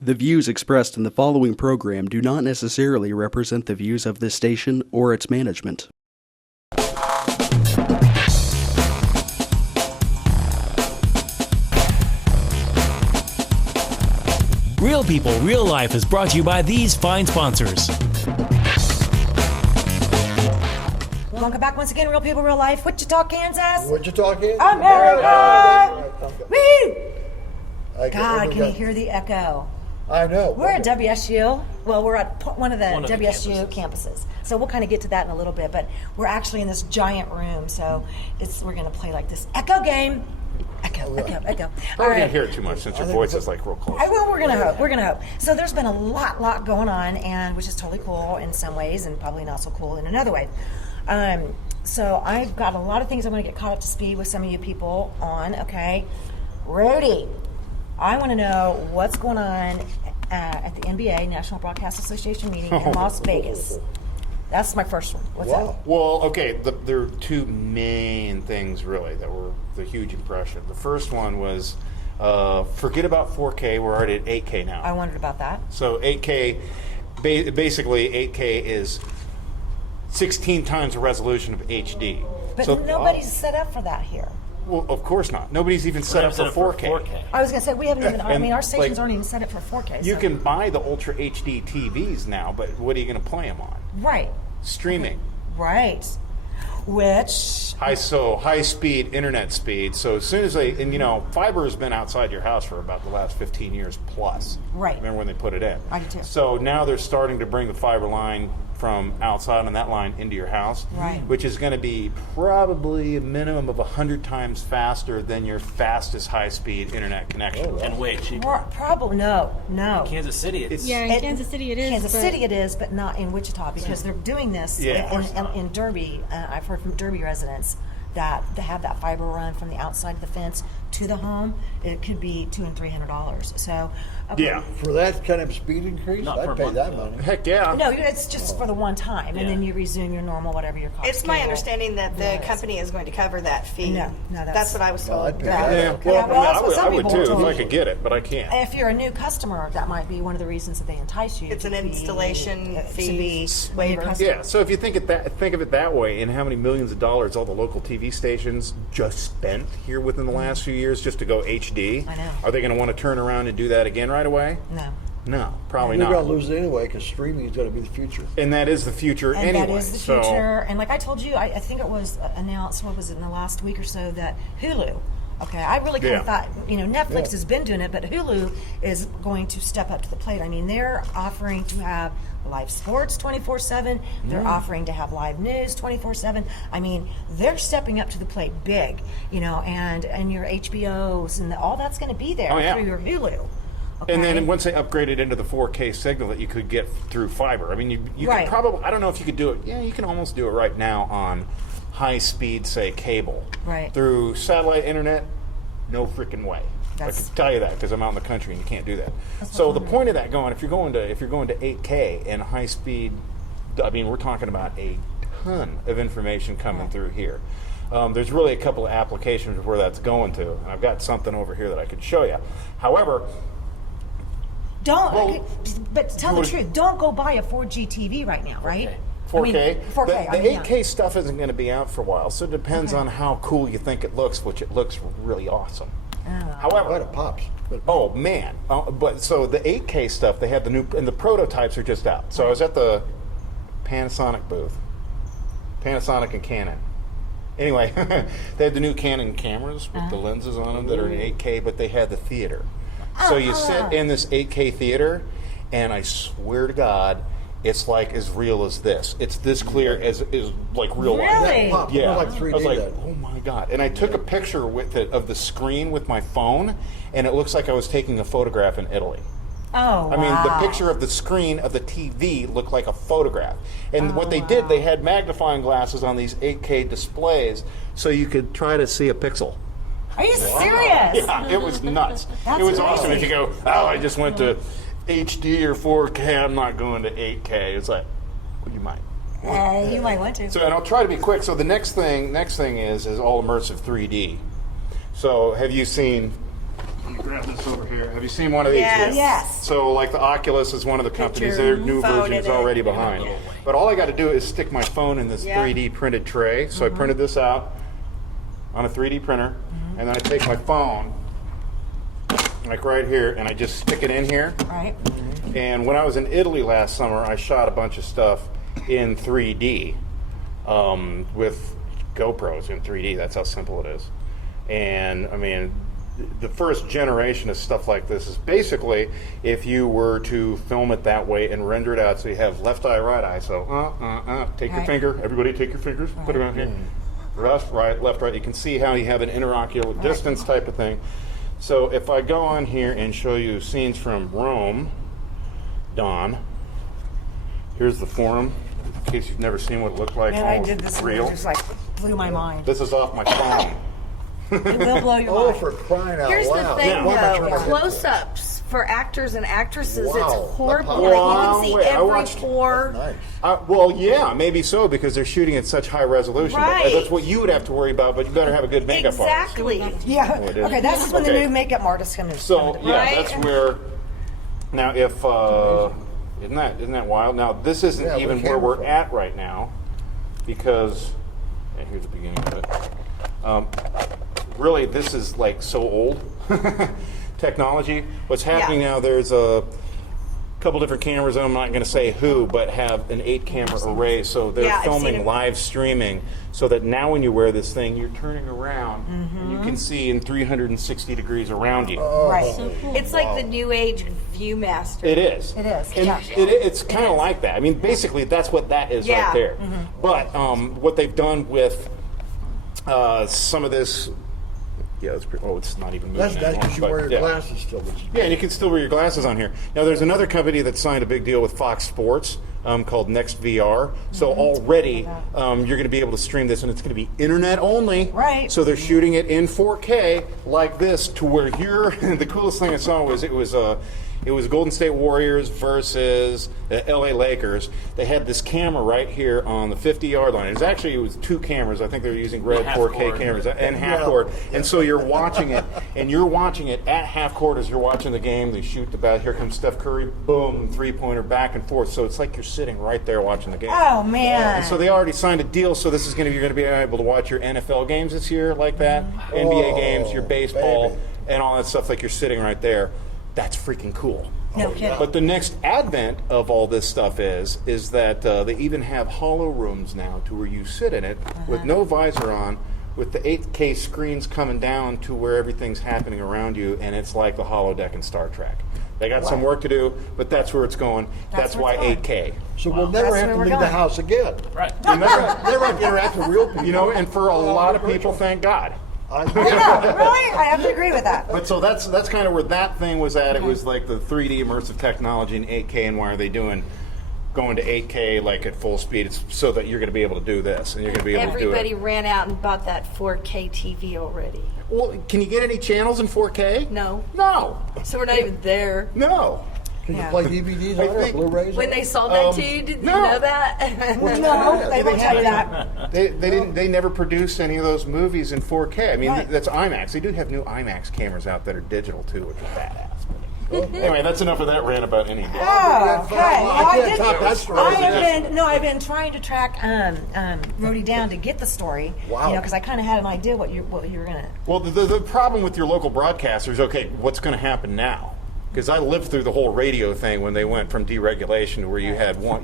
The views expressed in the following program do not necessarily represent the views of this station or its management. Real People, Real Life is brought to you by these fine sponsors. Welcome back once again, Real People, Real Life. Wichita, Kansas. Wichita, Kansas. America! Woo! God, can you you hear the echo? I know. We're at WSU. Well, we're at one of the One of the WSU campuses. So we'll kind of get to that in a little bit. But we're actually in this giant room, so we're going to play like this echo game. Echo. Probably can't hear it too much since your voice is like real close. We're gonna hope. We're gonna hope. So there's been a lot going on, and which is totally cool in some ways, and probably not so cool in another way. So I've got a lot of things I'm going to get caught up to speed with some of you people on. Okay, Rudy, I want to know what's going on at the NBA National Broadcast Association meeting in Las Vegas. That's my first one. What's that? Well, okay, there are two main things really that were the huge impression. The first one was forget about 4K. We're already at 8K now. I wondered about that. So 8K, basically 8K is 16 times the resolution of HD. But so, nobody's set up for that here. Well, of course not. Nobody's even set up for 4K. I was going to say, we haven't even, I And, mean, our stations like, aren't even set up for 4K. You so. can buy the Ultra HD TVs now, but what are you going to play them on? Right. Streaming. Right. Which. High speed internet speed. So as soon as fiber has been outside your house for about the last 15 years plus. Right. Remember when they put it in? I do too. So now they're starting to bring the fiber line from outside on that line into your house, Right. which is going to be probably a minimum of 100 times faster than your fastest high-speed internet connection. And way cheaper. Probably, no. Kansas City, it's Yeah, in Kansas City it is. Kansas City it is, but not in Wichita because they're doing this in Derby. I've heard from Derby residents that to have that fiber run from the outside of the fence to the home, it could be $200 and $300. So, Yeah. For that kind of speed increase, Not per I'd pay month, that though. money. Heck yeah. No, it's just for the one time, and then you resume your normal whatever your cost. It's my understanding that the company is going to cover that fee. No, that's what I was told. I'd pay Yeah. that. Yeah. Yeah, well, that's what I some would people too were if told. I could get it, but I can't. If you're a new customer, that might be one of the reasons that they entice you. It's to an installation to fee be a waiver. customer. Yeah, so if you think of it that way, and how many millions of dollars all the local TV stations just spent here within the last few years just to go HD, I know. are they going to want to turn around and do that again right away? No. No, probably We're not. going to lose it anyway because streaming is going to be the future. And that is the future And anyway. that is the so- future. And like I told you, I think it was announced, what was it, in the last week or so, that Hulu, okay, I really kind of thought, Netflix has been doing it, but Hulu is going to step up to the plate. I mean, they're offering to have live sports 24/7. They're offering to have live news 24/7. I mean, they're stepping up to the plate big, and your HBOs and all that's going to be there Oh, yeah. through your Hulu. Okay? And then once they upgrade it into the 4K signal that you could get through fiber, I mean, you Right. could probably, I don't know if you could do it. Yeah, you can almost do it right now on high speed, say, cable. Right. Through satellite internet, no freaking way. I That's- can tell you that because I'm out in the country and you can't do that. So the point of that if you're going to 8K and high speed, I mean, we're talking about a ton of information coming through here. There's really a couple of applications where that's going to, and I've got something over here that I could show you. However, But tell the truth, don't go buy a 4G TV right now, right? 4K. 4K. The 8K stuff isn't going to be out for a while, so it depends on how cool you think it looks, which it looks really awesome. However, Quite a pops. But oh man! But so the 8K stuff, they have the new, and the prototypes are just out. So I was at the Panasonic booth, Panasonic and Canon. Anyway, they had the new Canon cameras with the lenses on them that are in 8K, but they had the theater. So you sit in this 8K theater, and I swear to God, it's like as real as this. It's this clear as is like real life. Really? that pops. Yeah, It was like 3D I was like, then. oh my God. And I took a picture with it of the screen with my phone, and it looks like I was taking a photograph in Italy. Oh, I mean, the picture of the screen of the TV looked like a photograph. And what they did, they had magnifying glasses on these 8K displays so you could try to see a pixel. Are you serious? Yeah, it was nuts. That's It was awesome. If amazing. you go, I just went to HD or 4K, I'm not going to 8K. It's like, well, you might. You might want to. So, and I'll try to be quick. So the next thing is all immersive 3D. So have you seen Let me grab this over here. Have you seen one of these? Yes. yet? Yes. So, like the Oculus is one of the companies. your Their new phone version is in it. already behind. But all I got to do is stick my phone in this Yeah. 3D printed tray. So I printed this out on a 3D printer, and then I take my phone, like right here, and I just stick it in here. Right. And when I was in Italy last summer, I shot a bunch of stuff in 3D with GoPros in 3D. That's how simple it is. And I mean, the first generation of stuff like this is basically if you were to film it that way and render it out so you have left eye, right eye. So take your Right. finger. Everybody take your fingers. Put it on here. Left, right. You can see how you have an interocular distance type of thing. So if I go on here and show you scenes from Rome, Don, here's the Forum, in case you've never seen what it looked like. Man, I did this and it real. just like blew my mind. This is off my phone. It will blow your Oh, mind. for crying out Here's loud. the thing, Yeah. Why am I trying though. to- Close-ups for actors and actresses, Wow. it's horrible. Wow. Like, you can see Wait, I every watched- pore. Nice. Well, yeah, maybe so because they're shooting at such high resolution. But Right. that's what you would have to worry about. But you better have a good makeup artist. Exactly. Yeah. Oh, it is. Okay, that's when the Okay. new makeup artist comes in. So yeah, Right. that's where. Now, if isn't that wild? Now, this isn't Yeah, even where where we're came it at right now, because here's the beginning of it. Really, this is like so old technology. What's happening now? There's a couple different cameras. I'm not going to say who, but have an 8-camera array. So they're Yeah, I've seen filming it. live streaming, so that now when you wear this thing, you're turning around and you can see in 360 degrees around you. Right. It's like the new age Viewmaster. It is. It is, And yeah. it's kind of like that. I mean, basically, that's what that is Yeah. right there. But what they've done with some of this, yeah, it's not even moving. That's nice anymore, because you but, wear your yeah. glasses still. Which is Yeah, and you can still wear your glasses on here. Now, there's another company that signed a big deal with Fox Sports called Next VR. So already you're going to be able to stream this, and it's going to be internet only. Right. So they're shooting it in 4K like this, to where you're. The coolest thing I saw was it was Golden State Warriors versus the LA Lakers. They had this camera right here on the 50-yard line. It was 2 cameras. I think they were using red 4K cameras and half court. And so you're watching it, and you're watching it at half court as you're watching the game. They shoot the bat. Here comes Steph Curry. Boom, 3-pointer back and forth. So it's like you're sitting right there watching the game. Oh man. And so they already signed a deal. So this is you're going to be able to watch your NFL games this year like that, NBA games, your baseball, baby. and all that stuff like you're sitting right there. That's freaking cool. No kidding. But the next advent of all this stuff is that they even have hollow rooms now to where you sit in it with no visor on, with the 8K screens coming down to where everything's happening around you, and it's like the holodeck in Star Trek. They got some work to do, but that's where it's going. That's where why it's 8K. So we'll never That's have where to we're leave the going. house again. Right. You never, Never have to interact with real people. you know, and for a lot of people, thank God. Yeah, really? I have to agree with that. But so that's kind of where that thing was at. It was like the 3D immersive technology in 8K, and why are they going to 8K like at full speed? It's so that you're going to be able to do this, and you're going to be able Everybody to do it. ran out and bought that 4K TV already. Well, can you get any channels in 4K? No. No. So we're not even there. No. Can Yeah. you play DVDs I on it or think- Blu-rays? When on they it? sold that to you, did no. you know that? No, they won't tell you that. They didn't. They never produced any of those movies in 4K. I mean, Right. that's IMAX. They do have new IMAX cameras out that are digital too, which are badass. Anyway, that's enough of that rant about any. Oh, okay. Well, I can't top that story. I've been trying to track Rhodey down to get the story. Wow. You know, because I kind of had an idea what you were gonna. Well, the problem with your local broadcasters, okay, what's going to happen now? Because I lived through the whole radio thing when they went from deregulation to where you had one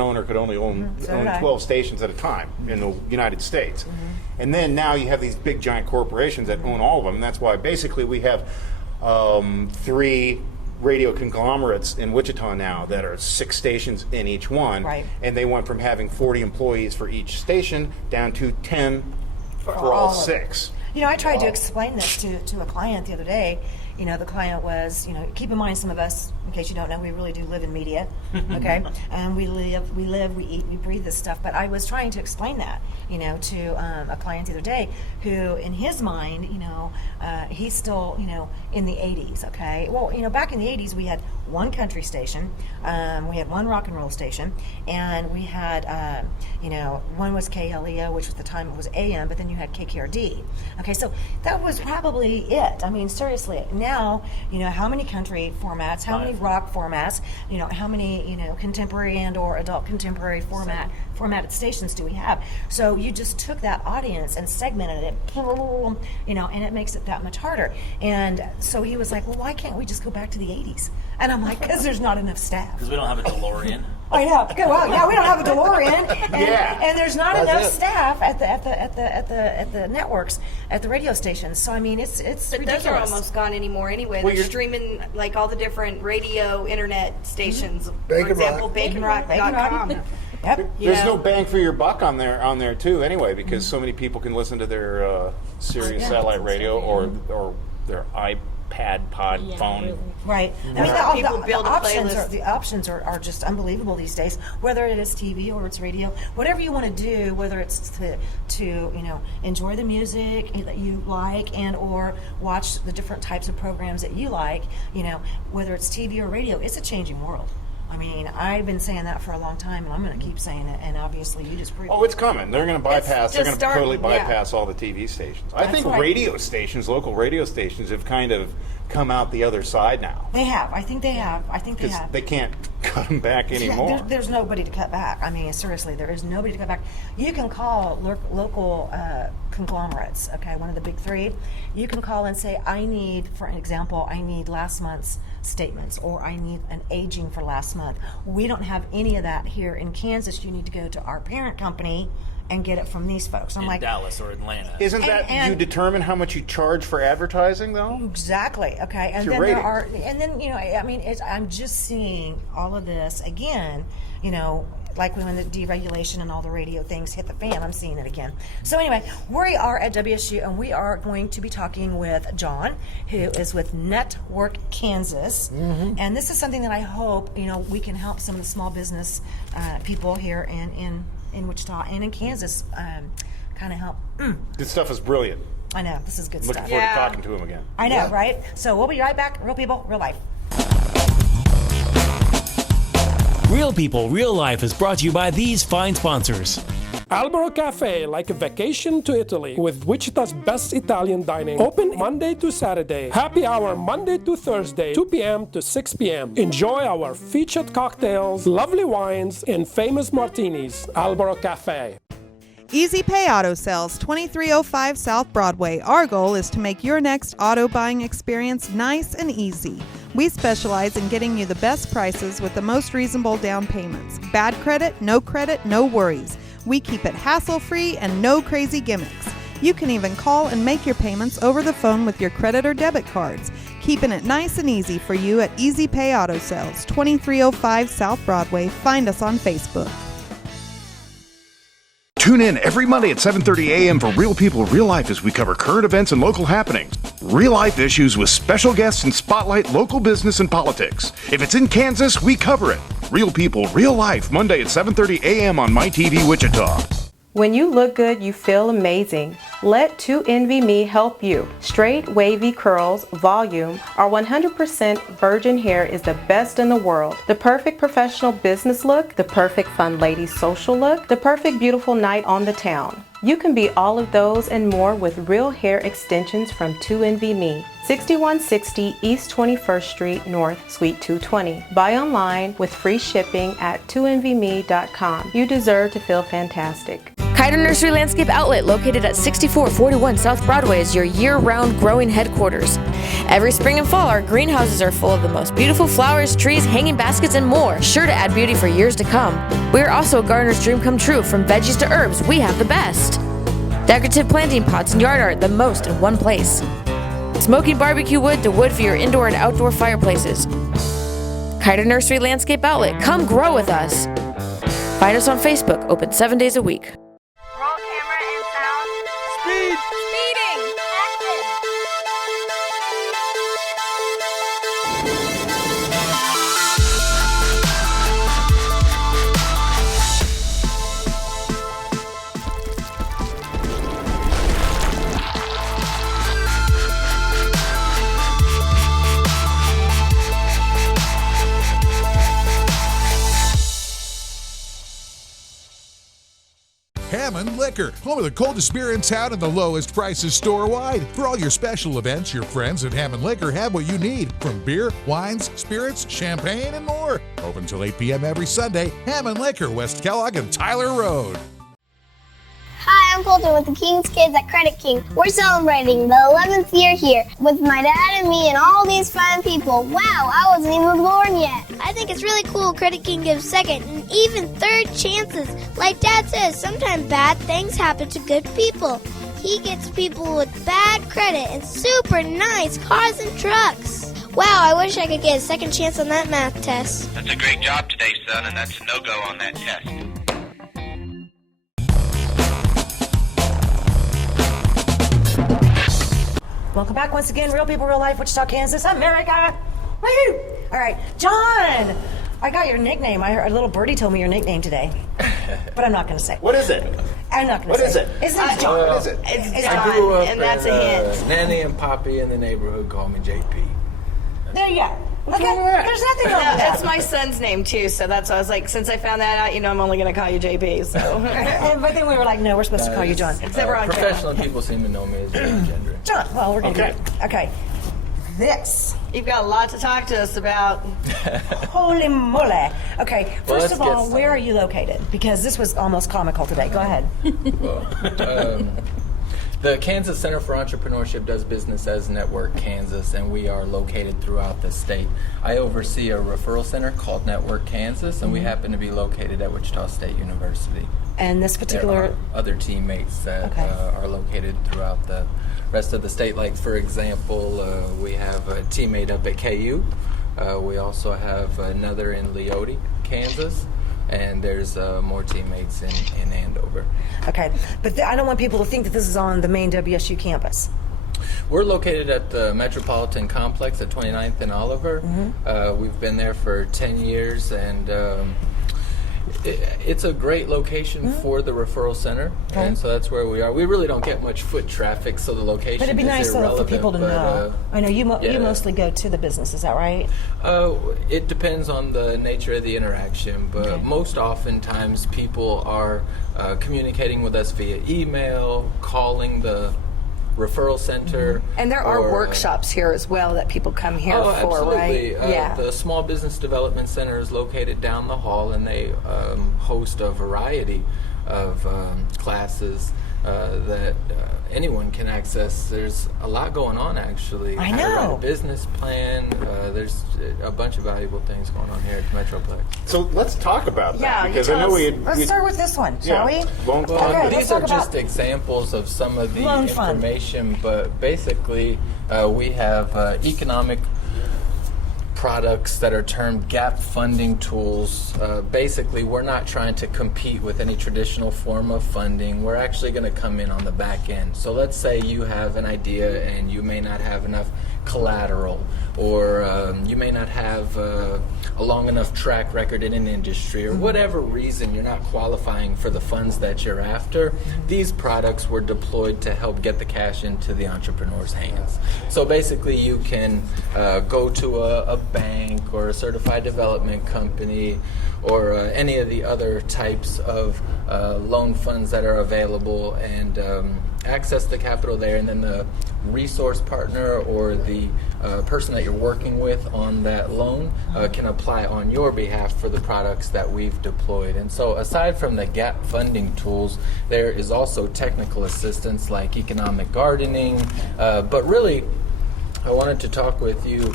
owner could only own So did I. 12 stations at a time in the United States. And then now you have these big giant corporations that own all of them. And that's why basically we have 3 radio conglomerates in Wichita now that are 6 stations in each one. Right. And they went from having 40 employees for each station down to 10 for all all of them. 6. You know, I tried to explain this to a client the other day. You know, the client was, keep in mind, some of us, in case you don't know, we really do live in media, okay? And we live, we eat, we breathe this stuff. But I was trying to explain that, to a client the other day who, in his mind, he's still, in the 80s, okay? Well, back in the 80s, we had one country station, we had one rock and roll station, and we had, one was KLEO, which at the time it was AM, but then you had KKRD. Okay, so that was probably it. I mean, seriously, now, how many country formats, how many rock formats, how many, contemporary and or adult contemporary formatted stations do we have? So you just took that audience and segmented it, and it makes it that much harder. And so he was like, well, why can't we just go back to the 80s? And I'm like, because there's not enough staff. Because we don't have a DeLorean. I know. Okay, well, yeah, we don't have a DeLorean, and there's not That's enough it. staff at the networks, at the radio stations. So I mean, it's But ridiculous. those are almost gone anymore anyway. Well, They're you're- streaming like all the different radio, internet stations. Bacon For example, Rock. baconrock.com. Yep. There's no bang for your buck on there too, anyway, because so many people can listen to their Sirius Yeah. satellite radio or their iPad pod phone. Right. I mean, Right. People build a playlist. the options are just unbelievable these days. Whether it is TV or it's radio, whatever you want to do, whether it's to enjoy the music that you like and or watch the different types of programs that you like, whether it's TV or radio, it's a changing world. I mean, I've been saying that for a long time, and I'm going to keep saying it. And obviously, you just proved Oh, it's coming. They're going to bypass. They're just going to totally starting, yeah. bypass all the TV stations. I That's think right. radio stations, local radio stations, have kind of come out the other side now They have. I think they have. I think they because have. they can't cut them back anymore. There's nobody to cut back. I mean, seriously, there is nobody to cut back. You can call local conglomerates, okay, one of the big three. You can call and say, I need last month's statements, or I need an aging for last month. We don't have any of that here in Kansas. You need to go to our parent company and get it from these folks. I'm In like, Dallas or Atlanta. Isn't that and- you determine how much you charge for advertising, though? exactly. Okay, and your then rating. I'm just seeing all of this again. Like when the deregulation and all the radio things hit the fan, I'm seeing it again. So anyway, we are at WSU, and we are going to be talking with John, who is with Network Kansas, and this is something that I hope we can help some of the small business people here in Wichita and in Kansas kind of help. This stuff is brilliant. I know this is good Looking stuff. forward Yeah. to talking to him again. I know, Yeah. right? So we'll be right back. Real people, real life. Real People, Real Life is brought to you by these fine sponsors. Albero Cafe, like a vacation to Italy, with Wichita's best Italian dining. Open Monday to Saturday. Happy hour Monday to Thursday, 2 p.m. to 6 p.m. Enjoy our featured cocktails, lovely wines, and famous martinis. Albero Cafe. Easy Pay Auto Sales, 2305 South Broadway. Our goal is to make your next auto buying experience nice and easy. We specialize in getting you the best prices with the most reasonable down payments. Bad credit, no worries. We keep it hassle-free and no crazy gimmicks. You can even call and make your payments over the phone with your credit or debit cards. Keeping it nice and easy for you at Easy Pay Auto Sales, 2305 South Broadway. Find us on Facebook. Tune in every Monday at 7:30 a.m. for Real People, Real Life as we cover current events and local happenings. Real life issues with special guests and spotlight local business and politics. If it's in Kansas, we cover it. Real People, Real Life, Monday at 7:30 a.m. on MyTV Wichita. When you look good, you feel amazing. Let 2NV help you. Straight, wavy curls, volume, our 100% virgin hair is the best in the world. The perfect professional business look, the perfect fun lady social look, the perfect beautiful night on the town. You can be all of those and more with real hair extensions from 2NV 6160 East 21st Street North, Suite 220. Buy online with free shipping at 2NVme.com. You deserve to feel fantastic. Kiter Nursery Landscape Outlet, located at 6441 South Broadway, is your year-round growing headquarters. Every spring and fall, our greenhouses are full of the most beautiful flowers, trees, hanging baskets, and more, sure to add beauty for years to come. We are also a gardener's dream come true. From veggies to herbs, we have the best. Decorative planting pots and yard art, the most in one place. Smoking barbecue wood to wood for your indoor and outdoor fireplaces. Kiter Nursery Landscape Outlet, come grow with us. Find us on Facebook, open 7 days a week. Roll camera and sound. Speed! Speeding! Action! Hammond Liquor, home of the coldest beer in town and the lowest prices store-wide. For all your special events, your friends at Hammond Liquor have what you need, from beer, wines, spirits, champagne, and more. Open till 8 p.m. every Sunday. Hammond Liquor, West Kellogg and Tyler Road. Hi, I'm Colton with the King's Kids at Credit King. We're celebrating the 11th year here with my dad and me and all these fine people. Wow, I wasn't even born yet. I think it's really cool Credit King gives second and even third chances. Like Dad says, sometimes bad things happen to good people. He gets people with bad credit and super nice cars and trucks. Wow, I wish I could get a second chance on that math test. That's a great job today, son, and that's a no-go on that test. Welcome back once again, Real People, Real Life, Wichita, Kansas, America. Woo! All right, John, I got your nickname. A little birdie told me your nickname today, but I'm not going to say. What is it? I'm not going to say. What is it? His name's John. What is it? It's John, John, I grew up and that's a hint. Nanny and Poppy in the neighborhood call me JP. There you go. Okay, there's nothing wrong with that. That's my son's name too, so that's why I was like, since I found that out, I'm only going to call you JP. So, but then we were like, no, we're supposed to call you John. Except we're on professional people seem to know me as John Gender. John. Well, we're going to do it. Okay. This. You've got a lot to talk to us about. Holy moly. Okay, Well, first of let's all, get where are you located? Because this was almost comical today. Go ahead. The Kansas Center for Entrepreneurship does business as Network Kansas, and we are located throughout the state. I oversee a referral center called Network Kansas, and we happen to be located at Wichita State University. And this particular... There are other teammates that are located throughout the rest of the state. Like, for example, we have a teammate up at KU. We also have another in Leoti, Kansas. And there's more teammates in Andover. Okay, but I don't want people to think that this is on the main WSU campus. We're located at the Metropolitan Complex at 29th and Oliver. We've been there for 10 years, and it's a great location for the referral center, and so that's where we are. We really don't get much foot traffic, so the location But it'd be is nice though for people to know. I know you mostly go to the business, is that right? It depends on the nature of the interaction, but most oftentimes people are communicating with us via email, calling the referral center. And there are workshops here as well that people come here for, absolutely. right? The Small Business Development Center is located down the hall, and they host a variety of classes that anyone can access. There's a lot going on, actually. I How to know. write a business plan. There's a bunch of valuable things going on here at the Metroplex. So let's talk about that. Yeah, because I know let's start with this one, shall we? Loan Well, fund. Okay, let's these are talk just about examples of some of the loan fund. information, but basically we have economic products that are termed gap funding tools. Basically, we're not trying to compete with any traditional form of funding. We're actually going to come in on the back end. So let's say you have an idea and you may not have enough collateral, or you may not have a long enough track record in an industry, or whatever reason you're not qualifying for the funds that you're after. These products were deployed to help get the cash into the entrepreneur's hands. So basically you can go to a bank or a certified development company or any of the other types of loan funds that are available and access the capital there, and then the resource partner or the person that you're working with on that loan can apply on your behalf for the products that we've deployed. And so aside from the gap funding tools, there is also technical assistance like economic gardening, but really I wanted to talk with you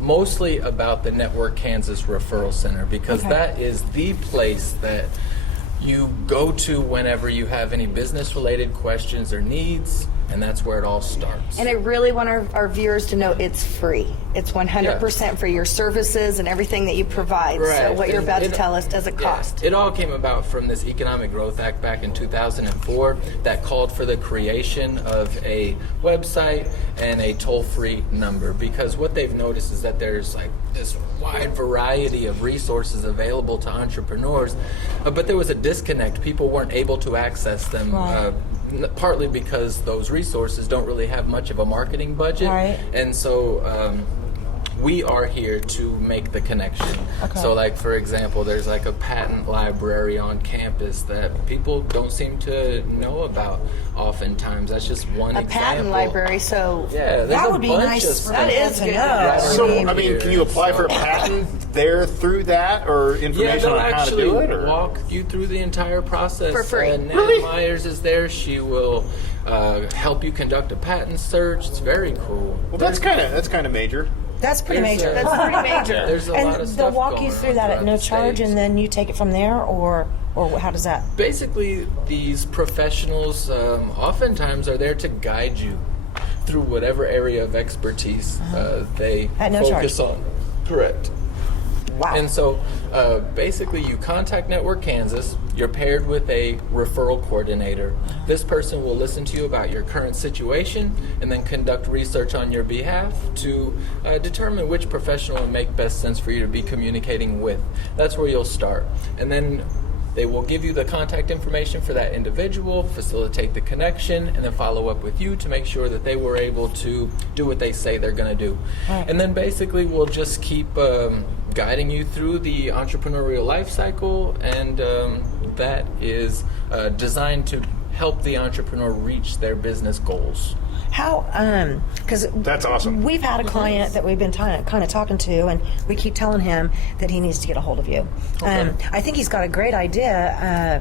mostly about the Network Kansas Referral Center, because that is the place that you go to whenever you have any business-related questions or needs, and that's where it all starts. And I really want our viewers to know it's free. It's 100% for your services and everything that you provide. Right. So what you're about to tell us doesn't cost. It all came about from this Economic Growth Act back in 2004 that called for the creation of a website and a toll-free number, because what they've noticed is that there's like this wide variety of resources available to entrepreneurs, but there was a disconnect. People weren't able to access them. Partly because those resources don't really have much of a marketing budget, and so we are here to make the connection. Okay. So like, for example, there's like a patent library on campus that people don't seem to know about oftentimes. That's just one A example. patent library, so Yeah, there's That a would be bunch nice of for stuff. That is people to good. know. So, I mean, can you apply for a patent there through that, or Yeah, information they'll on how to actually do it? Or? walk you through the entire process. For free. Nana Really? Myers is there. She will help you conduct a patent search. It's very cool. Well, that's kind of major. That's pretty There's major. a- that's pretty major. There's a lot of And they'll stuff walk you going through on that at throughout no the charge, state. and then you take it from there, or how does that? Basically, these professionals oftentimes are there to guide you through whatever area of expertise they At no focus charge. on. Correct. Wow. And so basically you contact Network Kansas, you're paired with a referral coordinator. This person will listen to you about your current situation and then conduct research on your behalf to determine which professional would make best sense for you to be communicating with. That's where you'll start. And then they will give you the contact information for that individual, facilitate the connection, and then follow up with you to make sure that they were able to do what they say they're going to do. Right. And then basically we'll just keep guiding you through the entrepreneurial life cycle, and that is designed to help the entrepreneur reach their business goals. How, because That's awesome. We've had a client that we've been kind of talking to, and we keep telling him that he needs to get a hold of you. I think he's got a great idea,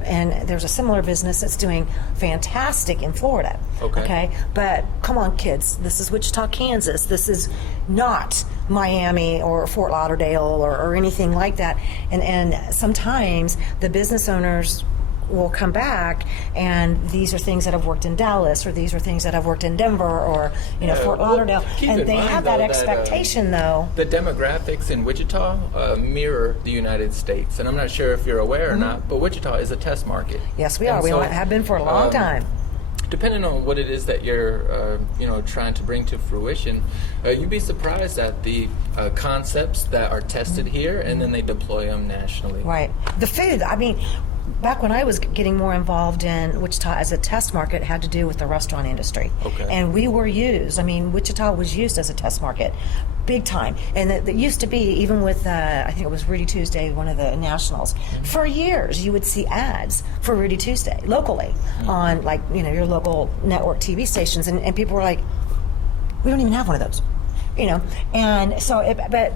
and there's a similar business that's doing fantastic in Florida. Okay. But come on, kids, this is Wichita, Kansas. This is not Miami or Fort Lauderdale or anything like that. And sometimes the business owners will come back, and these are things that have worked in Dallas, or these are things that have worked in Denver, or Fort Lauderdale, keep and in they mind, have that though, expectation though. The demographics in Wichita mirror the United States, and I'm not sure if you're aware or not, but Wichita is a test market. Yes, we are. And We so, have been for a long time. Depending on what it is that you're, trying to bring to fruition, you'd be surprised at the concepts that are tested here, and then they deploy them nationally. Right. The food. I mean, back when I was getting more involved in Wichita as a test market, it had to do with the restaurant industry. Okay. And we were used. I mean, Wichita was used as a test market, big time. And it used to be, even with, I think it was Rudy Tuesday, one of the nationals. For years, you would see ads for Rudy Tuesday locally on, like, your local network TV stations, and people were like, we don't even have one of those, And so, but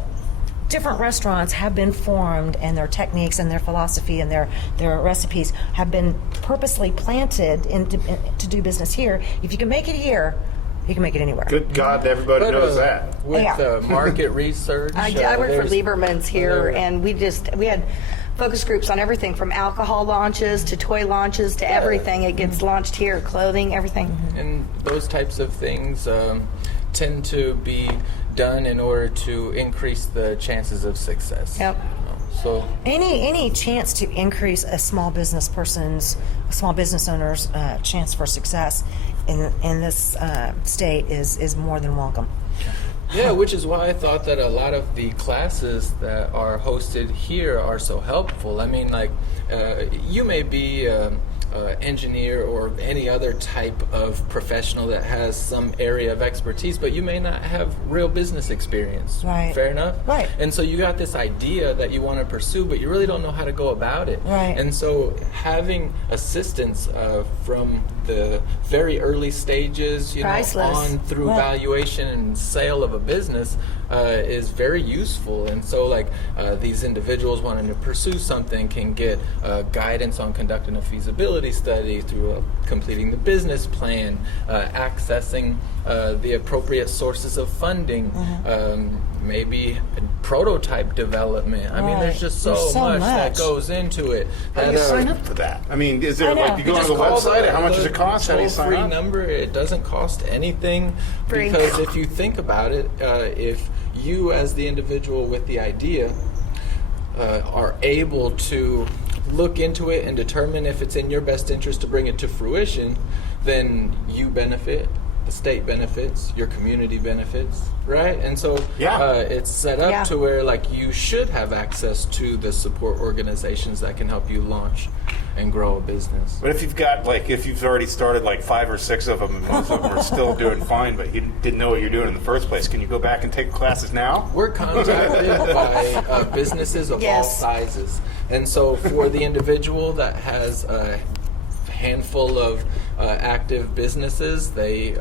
different restaurants have been formed, and their techniques and their philosophy and their recipes have been purposely planted to do business here. If you can make it here, you can make it anywhere. Good God, everybody But, knows that. With market research, I work for there's- Lieberman's here, and we had focus groups on everything from alcohol launches to toy launches to everything. It gets launched here, clothing, everything. And those types of things tend to be done in order to increase the chances of success. Yep. So Any chance to increase a small business owner's chance for success in this state is more than welcome. yeah, which is why I thought that a lot of the classes that are hosted here are so helpful. I mean, like, you may be engineer or any other type of professional that has some area of expertise, but you may not have real business experience. Right. Fair enough? Right. And so you got this idea that you want to pursue, but you really don't know how to go about it. Right. And so having assistance from the very early stages, Priceless. on through Right. valuation and sale of a business is very useful. And so, like, these individuals wanting to pursue something can get guidance on conducting a feasibility study, through completing the business plan, accessing the appropriate sources of funding, maybe prototype development. I mean, Right. there's just so There's so much that much. goes into it. How do you sign up for that? I mean, is there, I know. like, you go on the Just call website, how much does it cost? How do you sign toll-free up? number. It doesn't cost anything. Free. Because if you think about it, if you as the individual with the idea are able to look into it and determine if it's in your best interest to bring it to fruition, then you benefit, the state benefits, your community benefits, right? And so it's set up Yeah. to where like you should have access to the support organizations that can help you launch and grow a business. But if you've already started like 5 or 6 of them, and most of them are still doing fine, but you didn't know what you're doing in the first place, can you go back and take classes now? We're contacted by businesses of all sizes. And so for the individual that has a handful of active businesses, they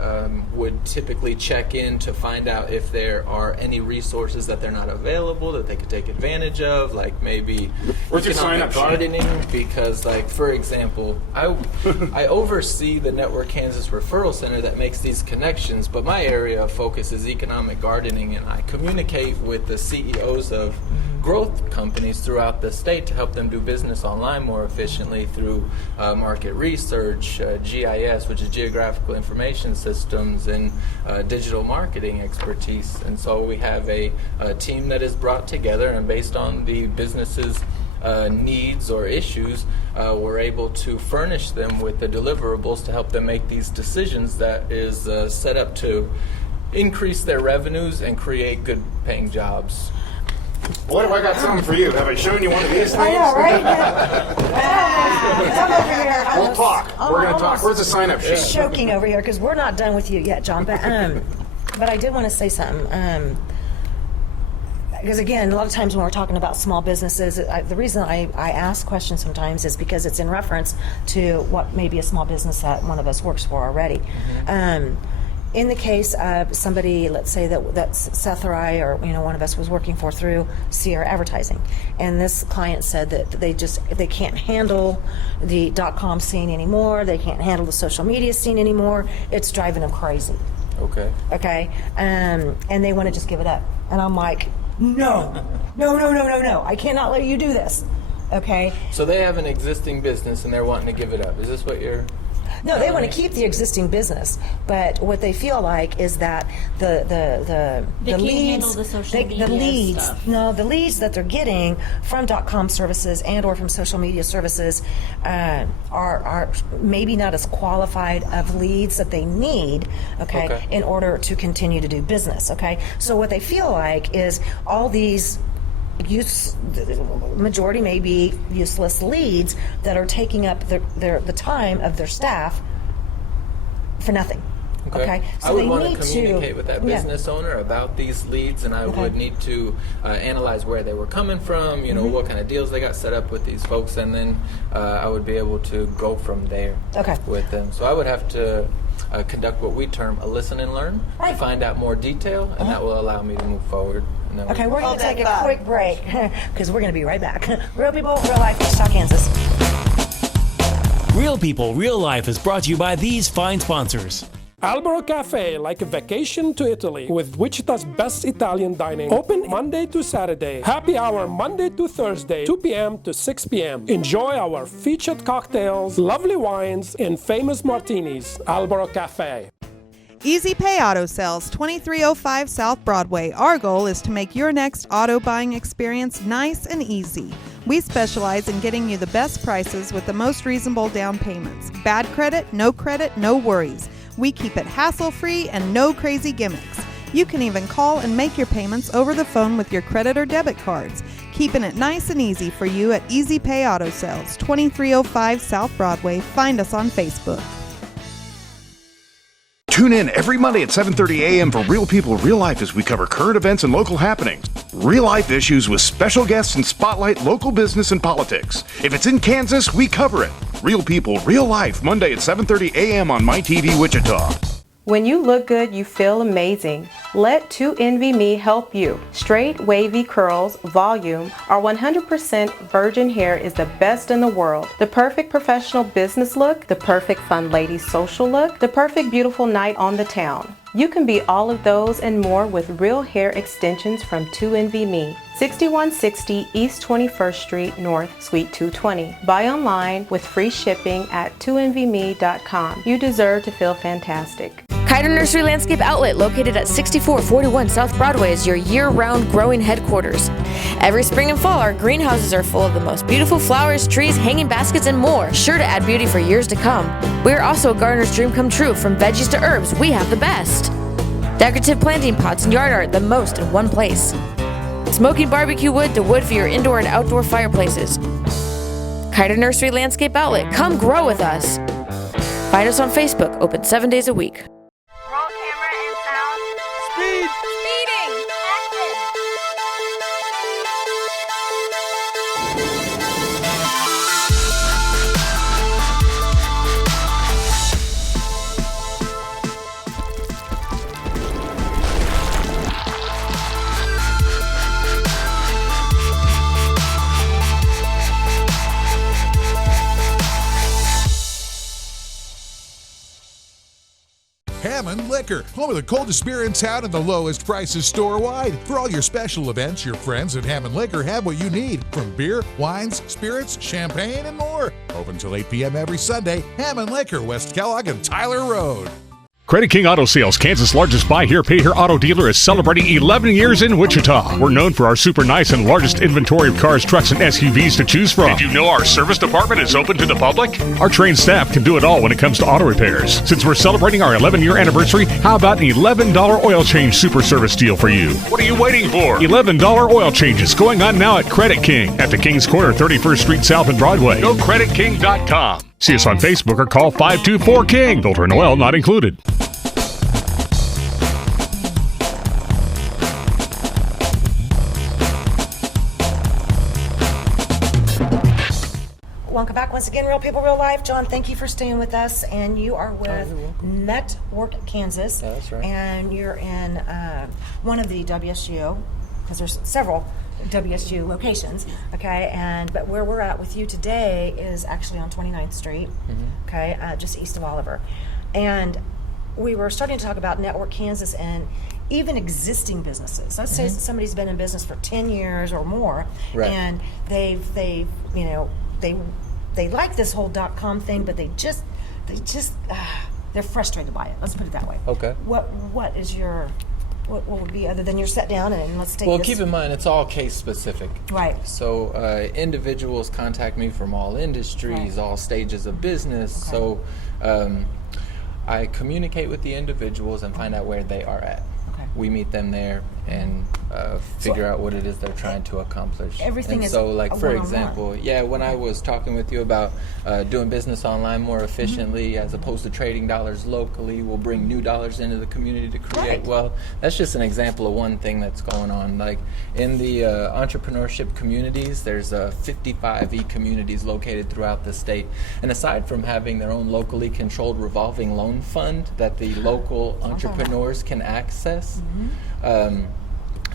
would typically check in to find out if there are any resources that they're not available that they could take advantage of, like maybe economic gardening, because like for example, I oversee the Network Kansas Referral Center that makes these connections, but my area of focus is economic gardening, and I communicate with the CEOs of growth companies throughout the state to help them do business online more efficiently through market research, GIS, which is Geographical Information Systems, and digital marketing expertise. And so we have a team that is brought together, and based on the business's needs or issues, we're able to furnish them with the deliverables to help them make these decisions that is set up to increase their revenues and create good paying jobs. What have I got something for you? Have I shown you one of these things? I know, right? Come over here. We'll talk. We're going to talk. Where's the sign-up sheet? Choking over here because we're not done with you yet, John. But I did want to say something. Because again, a lot of times when we're talking about small businesses, the reason I ask questions sometimes is because it's in reference to what maybe a small business that one of us works for already. In the case of somebody, let's say that Seth or I or one of us was working for through Sierra Advertising, and this client said that they can't handle the .com scene anymore, they can't handle the social media scene anymore, it's driving them crazy. Okay, and they want to just give it up, and I'm like, no, I cannot let you do this. Okay. So they have an existing business and they're wanting to give it up. Is this what you're? No, they want to keep the existing business, but what they feel like is that the They can't leads, handle the social media stuff. the leads that they're getting from .com services and or from social media services are maybe not as qualified of leads that they need, okay, in order to continue to do business, okay? So what they feel like is all these majority may be useless leads that are taking up the time of their staff for nothing. Okay. So I would they want need to communicate with that business owner about these leads, and I would need to analyze where they were coming from, what kind of deals they got set up with these folks, and then I would be able to go from there with them. So I would have to conduct what we term a listen and learn to find out more detail, and that will allow me to move forward. Okay, we're going to take a quick break because we're going to be right back. Real People, Real Life, Wichita, Kansas. Real People, Real Life is brought to you by these fine sponsors. Albero Cafe, like a vacation to Italy, with Wichita's best Italian dining. Open Monday to Saturday. Happy hour Monday to Thursday, 2 p.m. to 6 p.m. Enjoy our featured cocktails, lovely wines, and famous martinis. Albero Cafe. Easy Pay Auto Sales, 2305 South Broadway. Our goal is to make your next auto buying experience nice and easy. We specialize in getting you the best prices with the most reasonable down payments. Bad credit, no worries. We keep it hassle-free and no crazy gimmicks. You can even call and make your payments over the phone with your credit or debit cards. Keeping it nice and easy for you at Easy Pay Auto Sales, 2305 South Broadway. Find us on Facebook. Tune in every Monday at 7:30 a.m. for Real People, Real Life as we cover current events and local happenings. Real life issues with special guests and spotlight local business and politics. If it's in Kansas, we cover it. Real People, Real Life, Monday at 7:30 a.m. on MyTV Wichita. When you look good, you feel amazing. Let 2NVMe help you. Straight, wavy curls, volume, our 100% virgin hair is the best in the world. The perfect professional business look, the perfect fun lady social look, the perfect beautiful night on the town. You can be all of those and more with real hair extensions from 2NVMe. 6160 East 21st Street North, Suite 220. Buy online with free shipping at 2NVMe.com. You deserve to feel fantastic. Kiter Nursery Landscape Outlet, located at 6441 South Broadway, is your year-round growing headquarters. Every spring and fall, our greenhouses are full of the most beautiful flowers, trees, hanging baskets, and more, sure to add beauty for years to come. We are also a gardener's dream come true. From veggies to herbs, we have the best. Decorative planting pots and yard art, the most in one place. Smoking barbecue wood to wood for your indoor and outdoor fireplaces. Kiter Nursery Landscape Outlet, come grow with us. Find us on Facebook, open 7 days a week. Roll camera and sound. Speed! Speeding! Action! Hammond Liquor, home of the coldest beer in town and the lowest prices store-wide. For all your special events, your friends at Hammond Liquor have what you need, from beer, wines, spirits, champagne, and more. Open till 8 p.m. every Sunday. Hammond Liquor, West Kellogg and Tyler Road. Credit King Auto Sales, Kansas' largest buy here, pay here auto dealer, is celebrating 11 years in Wichita. We're known for our super nice and largest inventory of cars, trucks, and SUVs to choose from. Did you know our service department is open to the public? Our trained staff can do it all when it comes to auto repairs. Since we're celebrating our 11-year anniversary, how about an $11 oil change super service deal for you? What are you waiting for? $11 oil changes going on now at Credit King at the Kings Corner, 31st Street South and Broadway. Go creditking.com. See us on Facebook or call 524-KING. Filter and oil not included. Welcome back once again, Real People, Real Life. John, thank you for staying with us. And you are with Network Kansas. Yeah, that's right. And you're in one of the WSU, because there's several WSU locations, okay? But where we're at with you today is actually on 29th Street, okay, just east of Oliver. And we were starting to talk about Network Kansas and even existing businesses. Let's say somebody's been in business for 10 years or more, Right. and they like this whole .com thing, but they're frustrated by it. Let's put it that way. Okay. What is your what would be, other than your set down and let's take Well, this. keep in mind, it's all case specific. Right. So individuals contact me from all industries, all stages of business. Okay. So I communicate with the individuals and find out where they are at. Okay. We meet them there and figure out what it is they're trying to accomplish. Everything and is so, like, for one-on-one. example, when I was talking with you about doing business online more efficiently as opposed to trading dollars locally, we'll bring new dollars into the community to create. Right. Well, that's just an example of one thing that's going on. Like in the entrepreneurship communities, there's 55 e-communities located throughout the state. And aside from having their own locally controlled revolving loan fund that the local entrepreneurs can access,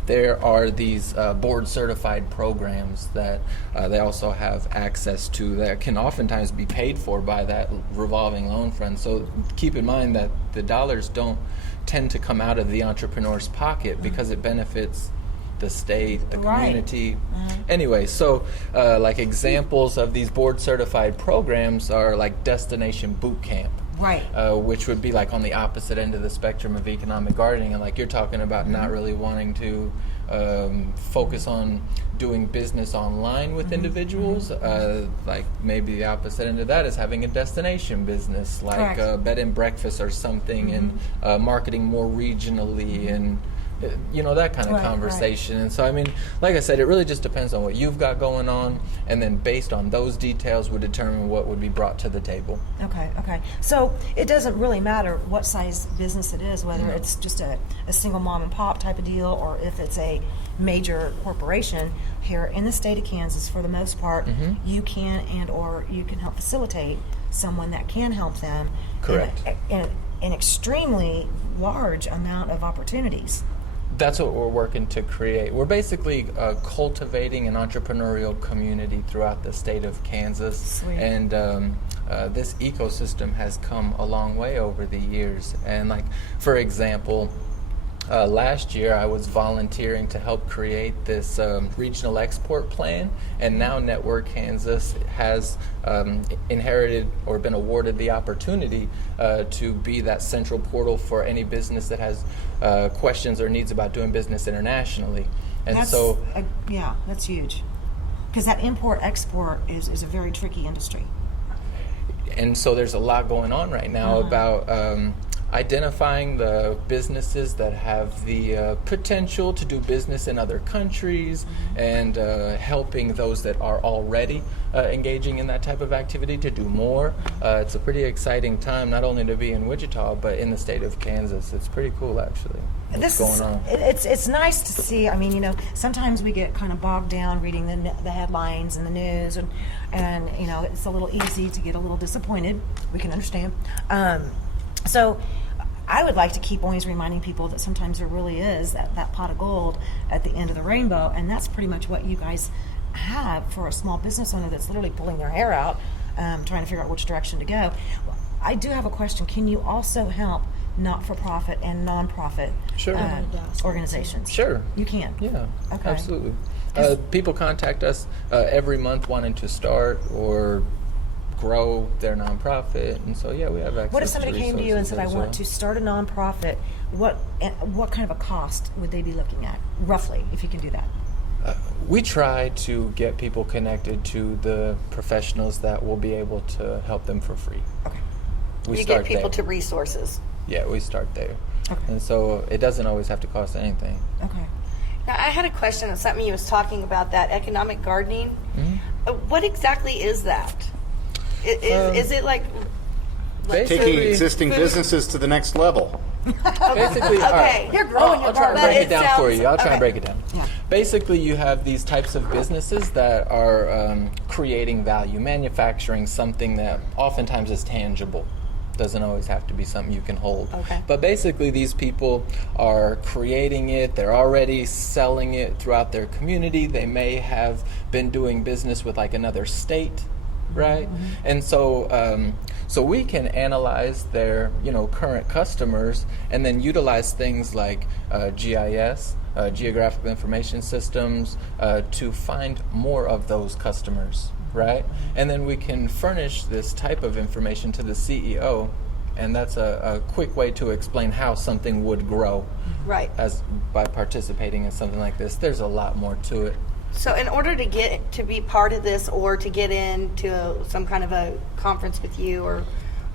there are these board-certified programs that they also have access to that can oftentimes be paid for by that revolving loan fund. So keep in mind that the dollars don't tend to come out of the entrepreneur's pocket because it benefits the state, the community. Anyway, so like examples of these board-certified programs are like Destination Boot Camp. Right. Which would be like on the opposite end of the spectrum of economic gardening, and like you're talking about not really wanting to focus on doing business online with individuals. Like maybe the opposite end of that is having a destination business, like bed and breakfast or something, and marketing more regionally and that kind of conversation. And so, I mean, like I said, it really just depends on what you've got going on, and then based on those details would determine what would be brought to the table. Okay. So it doesn't really matter what size business it is, whether it's just a single mom and pop type of deal or if it's a major corporation. Here in the state of Kansas, for the most part, you can or you can help facilitate someone that can help them. Correct. In an extremely large amount of opportunities. That's what we're working to create. We're basically cultivating an entrepreneurial community throughout the state of Kansas. Sweet. And this ecosystem has come a long way over the years. And like, for example, Last year, I was volunteering to help create this regional export plan, and now Network Kansas has inherited or been awarded the opportunity to be that central portal for any business that has questions or needs about doing business internationally. And that's huge, because that import-export is a very tricky industry. And so there's a lot going on right now about identifying the businesses that have the potential to do business in other countries, and helping those that are already engaging in that type of activity to do more. It's a pretty exciting time, not only to be in Wichita, but in the state of Kansas. It's pretty cool, actually. What's going on? It's nice to see. I mean, sometimes we get kind of bogged down reading the headlines and the news, and it's a little easy to get a little disappointed. We can understand. So I would like to keep always reminding people that sometimes there really is that pot of gold at the end of the rainbow, and that's pretty much what you guys have for a small business owner that's literally pulling their hair out, trying to figure out which direction to go. I do have a question. Can you also help not-for-profit and non-profit organizations? Sure. You can? Yeah, okay. Absolutely. People contact us every month wanting to start or grow their nonprofit, and so we have access. What if somebody to came to you and said, I want well. to start a nonprofit? What kind of a cost would they be looking at, roughly, if you can do that? We try to get people connected to the professionals that will be able to help them for free. Okay. You get people to resources. Yeah, we start there. Okay. And so it doesn't always have to cost anything. Okay. Now, I had a question on something you was talking about, that economic gardening. What exactly is that? Is it like taking existing businesses to the next level? Basically, okay. You're growing your I'll try and garden. break it down for you. I'll try okay. and break it down. Yeah. Basically, you have these types of businesses that are creating value, manufacturing something that oftentimes is tangible. Doesn't always have to be something you can hold. Okay. But basically, these people are creating it. They're already selling it throughout their community. They may have been doing business with like another state, right? And so so we can analyze their current customers, and then utilize things like GIS, geographical information systems, to find more of those customers, right? And then we can furnish this type of information to the CEO, and that's a quick way to explain how something would grow, right? As by participating in something like this. There's a lot more to it. So in order to get to be part of this, or to get into some kind of a conference with you or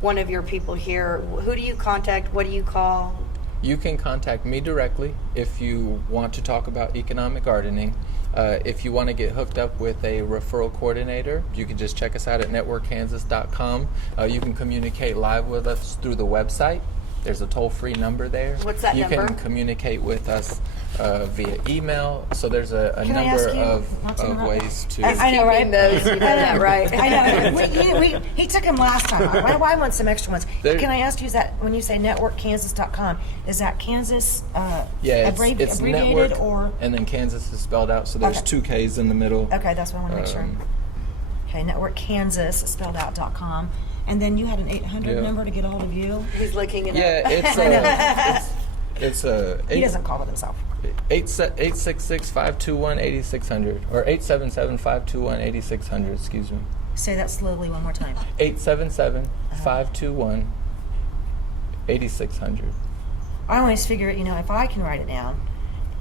one of your people here, who do you contact? What do you call? You can contact me directly if you want to talk about economic gardening. If you want to get hooked up with a referral coordinator, you can just check us out at networkkansas.com. You can communicate live with us through the website. There's a toll-free number there. What's that number? You can communicate with us via email. So there's a Can I number ask you, of ways to... I know, right? Those, you know that, right? I know. He took him last time. I want some extra ones. Can I ask you, is that when you say networkkansas.com, is that Kansas it's abbreviated network, or? and then Kansas is spelled out, so there's two Ks in the middle. Okay, that's what I want to make sure. Okay, networkkansas spelled out.com. And then you had an 800 number to get a hold of you? He's looking it up. Yeah, it's he doesn't call it himself. 866-521-8600 or 877-521-8600, excuse me. Say that slowly one more time. 877-521-8600. I always figure, if I can write it down,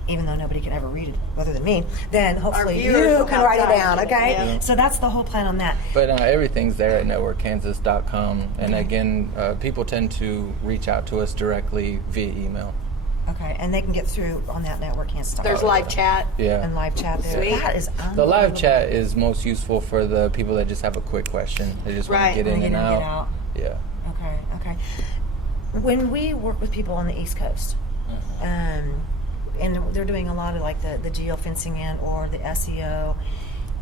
even though nobody can ever read it other than me, then hopefully you can write it down, okay? Yeah. So that's the whole plan on that. But everything's there at networkkansas.com. And again, people tend to reach out to us directly via email. Okay, and they can get through on that networkkansas.com. There's live chat. Yeah. And live chat there. Sweet. That is unbelievable. The live chat is most useful for the people that just have a quick question. They just want to get in and out. Yeah. Okay. When we work with people on the East Coast, and they're doing a lot of like the geofencing in or the SEO,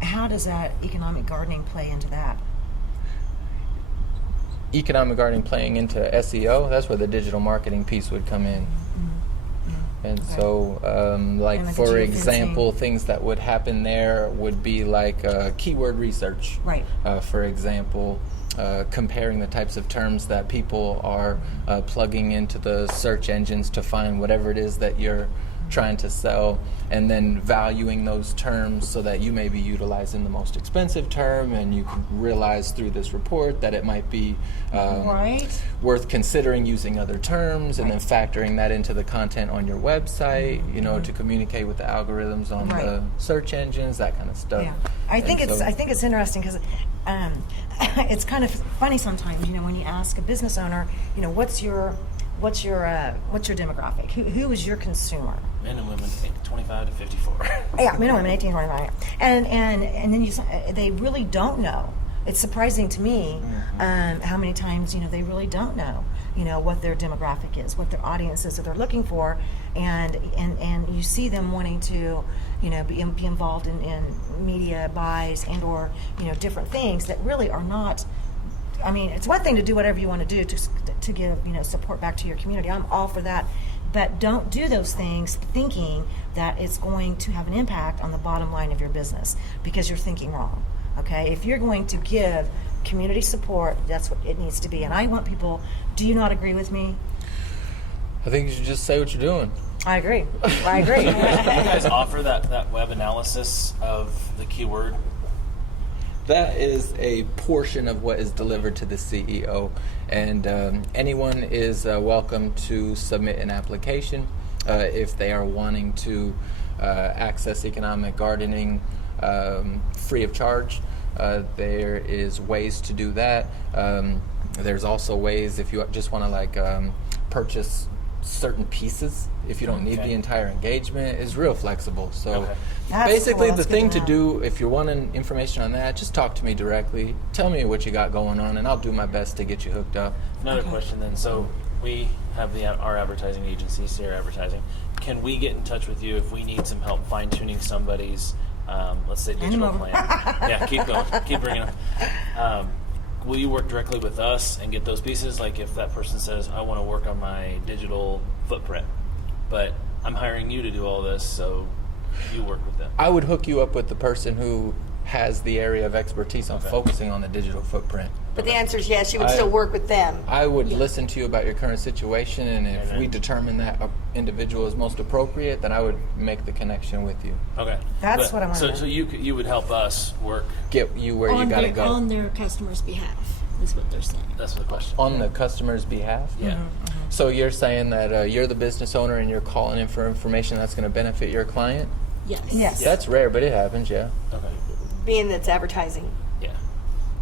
how does that economic gardening play into that? Economic gardening playing into SEO, that's where the digital marketing piece would come in. And so, like And like for the geofencing. example, things that would happen there would be like keyword research. Right. For example, comparing the types of terms that people are plugging into the search engines to find whatever it is that you're trying to sell, and then valuing those terms so that you may be utilizing the most expensive term, and you can realize through this report that it might be worth considering using other terms, and then factoring that into the content on your website, you know, to communicate with the algorithms on the search engines, that kind of stuff. Yeah. I think it's interesting because it's kind of funny sometimes, you know, when you ask a business owner, you know, what's your demographic? Who is your consumer? Men and women 25 to 54. Yeah, men and women 18 to 25. And then they really don't know. It's surprising to me how many times, you know, they really don't know, you know, what their demographic is, what their audience is that they're looking for, and you see them wanting to, you know, be involved in media buys and or, you know, different things that really are not. I mean, it's one thing to do whatever you want to do to give, you know, support back to your community. I'm all for that. But don't do those things thinking that it's going to have an impact on the bottom line of your business, because you're thinking wrong. Okay? If you're going to give community support, that's what it needs to be. And I want people, do you not agree with me? I think you should just say what you're doing. I agree. I agree. Do you guys offer that web analysis of the keyword? That is a portion of what is delivered to the CEO, and anyone is welcome to submit an application if they are wanting to access economic gardening free of charge. There is ways to do that. There's also ways if you just want to like purchase certain pieces, if you don't need the entire engagement. Is real flexible. So basically the thing to do if you're wanting information on that, just talk to me directly, tell me what you got going on, and I'll do my best to get you hooked up. Another question then. So we have our advertising agency, Sierra Advertising. Can we get in touch with you if we need some help fine-tuning somebody's let's say digital plan? Yeah, keep going, keep bringing them. Will you work directly with us and get those pieces? Like if that person says, I want to work on my digital footprint, but I'm hiring you to do all this, so you work with them. I would hook you up with the person who has the area of expertise on focusing on the digital footprint. But the answer is yes, you would still work with them. I would listen to you about your current situation, and if we determine that an individual is most appropriate, then I would make the connection with you. Okay. That's what I want to know. So you would help us get you where you got to go. On their customer's behalf, is what they're saying. That's the question. On the customer's behalf? Yeah. So you're saying that you're the business owner and you're calling in for information that's going to benefit your client? Yes. That's rare, but it happens, yeah. Okay. Being that's advertising.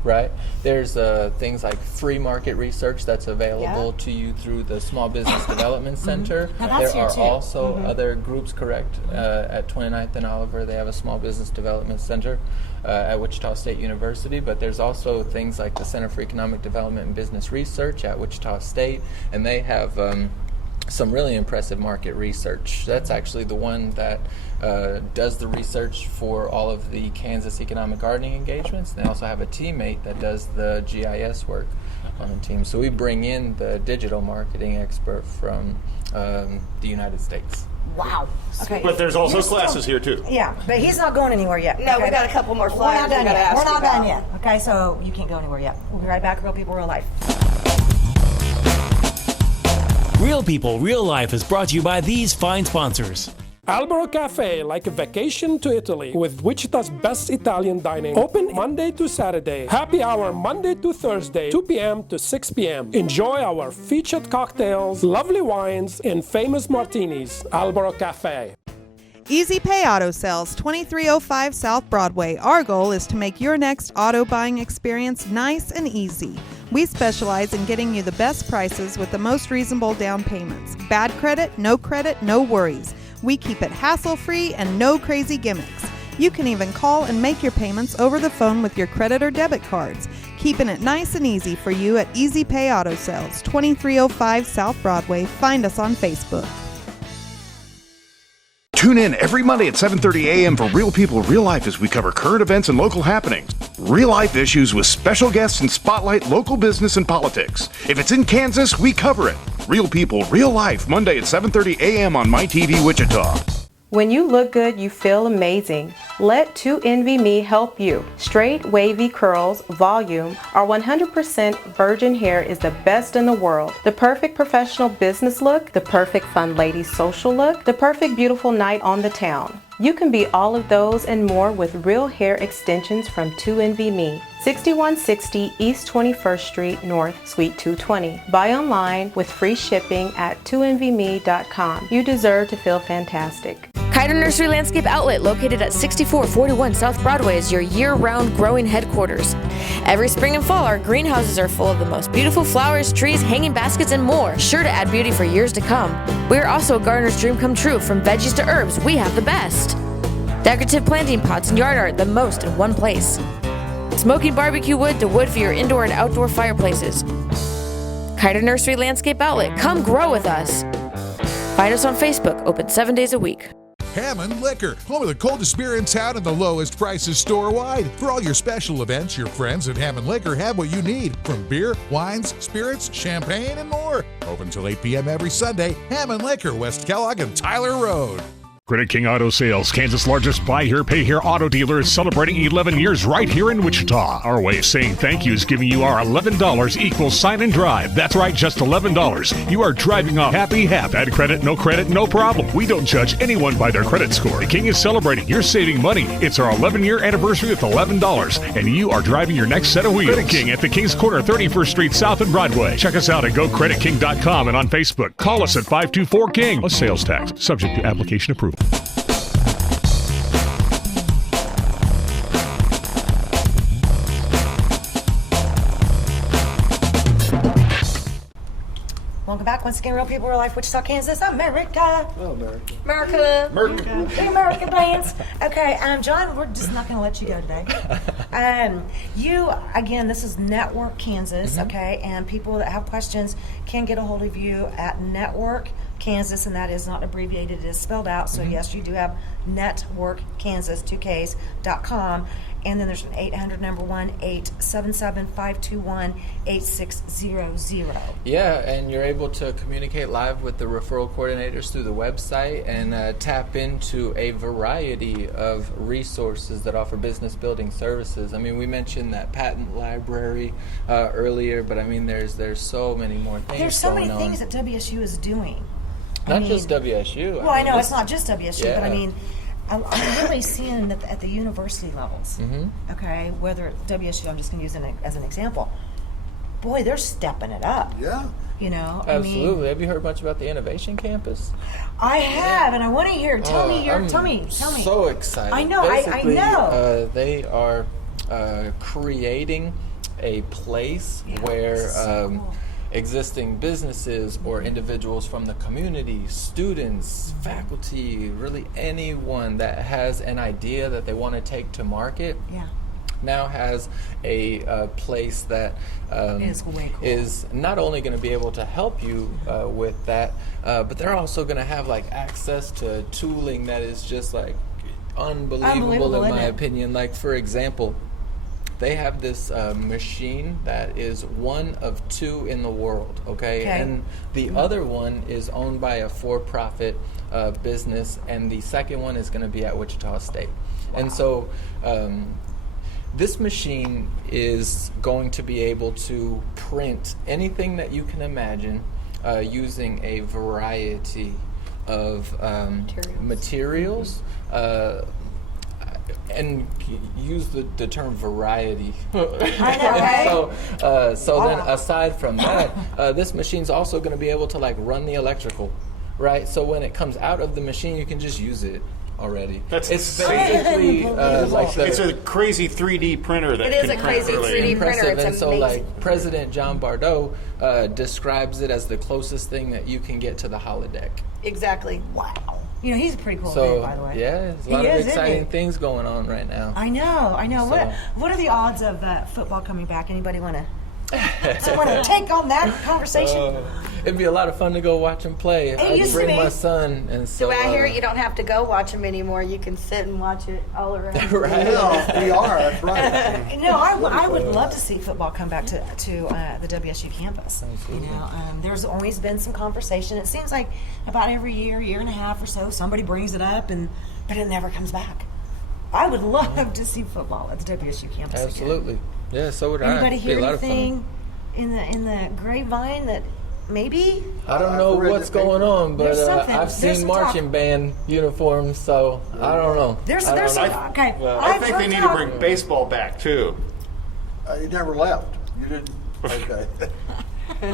Right. There's things like free market research that's available to you through the Small Business Development Center. There are also other groups, correct, at 29th and Oliver. They have a Small Business Development Center at Wichita State University, but there's also things like the Center for Economic Development and Business Research at Wichita State, and they have some really impressive market research. That's actually the one that does the research for all of the Kansas economic gardening engagements. They also have a teammate that does the GIS work on the team. So we bring in the digital marketing expert from the United States. Wow. Okay. But there's also classes here too. Yeah, but he's not going anywhere yet. No, we got a couple more flyers. We're not done yet. We're not done yet. Okay, so you can't go anywhere yet. We'll be right back. Real People, Real Life. Real People, Real Life is brought to you by these fine sponsors. Albero Cafe, like a vacation to Italy, with Wichita's best Italian dining. Open Monday to Saturday. Happy hour Monday to Thursday, 2 p.m. to 6 p.m. Enjoy our featured cocktails, lovely wines, and famous martinis. Albero Cafe. Easy Pay Auto Sales, 2305 South Broadway. Our goal is to make your next auto buying experience nice and easy. We specialize in getting you the best prices with the most reasonable down payments. Bad credit, no worries. We keep it hassle-free and no crazy gimmicks. You can even call and make your payments over the phone with your credit or debit cards. Keeping it nice and easy for you at Easy Pay Auto Sales, 2305 South Broadway. Find us on Facebook. Tune in every Monday at 7:30 a.m. for Real People, Real Life as we cover current events and local happenings. Real life issues with special guests and spotlight local business and politics. If it's in Kansas, we cover it. Real people, real life, Monday at 7:30 a.m. on MyTV Wichita. When you look good, you feel amazing. Let 2NVMe help you. Straight, wavy curls, volume, our 100% virgin hair is the best in the world. The perfect professional business look, the perfect fun lady social look, the perfect beautiful night on the town. You can be all of those and more with real hair extensions from 2NVMe. 6160 East 21st Street North, Suite 220. Buy online with free shipping at 2NVMe.com. You deserve to feel fantastic. Kiter Nursery Landscape Outlet, located at 6441 South Broadway, is your year-round growing headquarters. Every spring and fall, our greenhouses are full of the most beautiful flowers, trees, hanging baskets, and more, sure to add beauty for years to come. We are also a gardener's dream come true. From veggies to herbs, we have the best. Decorative planting pots and yard art, the most in one place. Smoking barbecue wood to wood for your indoor and outdoor fireplaces. Kiter Nursery Landscape Outlet, come grow with us. Find us on Facebook, open 7 days a week. Hammond Liquor, home of the coldest beer in town and the lowest prices store-wide. For all your special events, your friends at Hammond Liquor have what you need, from beer, wines, spirits, champagne, and more. Open till 8 p.m. every Sunday. Hammond Liquor, West Kellogg and Tyler Road. Credit King Auto Sales, Kansas' largest buy here, pay here auto dealer, is celebrating 11 years right here in Wichita. Our way of saying thank you is giving you our $11 equals sign and drive. That's right, just $11. You are driving off happy, add credit, no problem. We don't judge anyone by their credit score. The King is celebrating. You're saving money. It's our 11-year anniversary with $11, and you are driving your next set of wheels. Credit King at the King's Corner, 31st Street South and Broadway. Check us out at GoCreditKing.com and on Facebook. Call us at 524-KING. A sales tax, subject to application approval. Welcome back once again, Real People, Real Life, Wichita, Kansas, America. Oh, America. America. The American plans. Okay, John, we're just not going to let you go today. You, again, this is Network Kansas, okay, and people that have questions can get a hold of you at Network Kansas, and that is not abbreviated, it is spelled out, so yes, you do have Network Kansas, 2Ks.com. And then there's an 800-877-521-8600. Yeah, and you're able to communicate live with the referral coordinators through the website and tap into a variety of resources that offer business building services. I mean, we mentioned that patent library earlier, but I mean, there's so many more things. There's so many things that WSU is doing. Not just WSU. Well, I know it's not just WSU, but I mean, I'm really seeing that at the university levels, okay, whether it's WSU, I'm just going to use it as an example. Boy, they're stepping it up. Yeah. You know, Absolutely. I mean, have you heard much about the Innovation Campus? I have, and I want to hear. Tell me. Tell me. So excited. I know. Basically, I know. They are creating a place where existing businesses or individuals from the community, students, faculty, really anyone that has an idea that they want to take to market, now has a place that is not only going to be able to help you with that, but they're also going to have like access to tooling that is just like unbelievable in my opinion. Like, for example, they have this machine that is one of two in the world, okay? And the other one is owned by a for-profit business, and the second one is going to be at Wichita State. And so this machine is going to be able to print anything that you can imagine using a variety of materials. And use the term variety. I know, right? So then aside from that, this machine's also going to be able to like run the electrical, right? So when it comes out of the machine, you can just use it already. It's basically it's a crazy 3D printer that it is a crazy 3D printer. It's and so amazing. like President John Bardot describes it as the closest thing that you can get to the holodeck. Exactly. Wow. You know, he's a pretty cool So dude, by the way. yeah, there's a lot of exciting things going on right now. I know. So- What are the odds of football coming back? Anybody want to? Someone to take on that conversation. It'd be a lot of fun to go watch them play. It used I'd to bring be. my son, and so. The way I hear it, you don't have to go watch them anymore. You can sit and watch it all around. Right. Yeah, we are. That's right. No, I would love to see football come back to the WSU campus. Absolutely. You know, there's always been some conversation. It seems like about every year and a half or so, somebody brings it up, but it never comes back. I would love to see football at the WSU campus. Absolutely. Again. Yeah, so would Anybody I. hear Be a lot of fun. anything in the grapevine that maybe? I don't know what's going on, but There's something. I've There's seen some marching band uniforms, so I don't know. There's I don't some know. okay. I think they need to bring baseball back too. You never left. You didn't. Okay.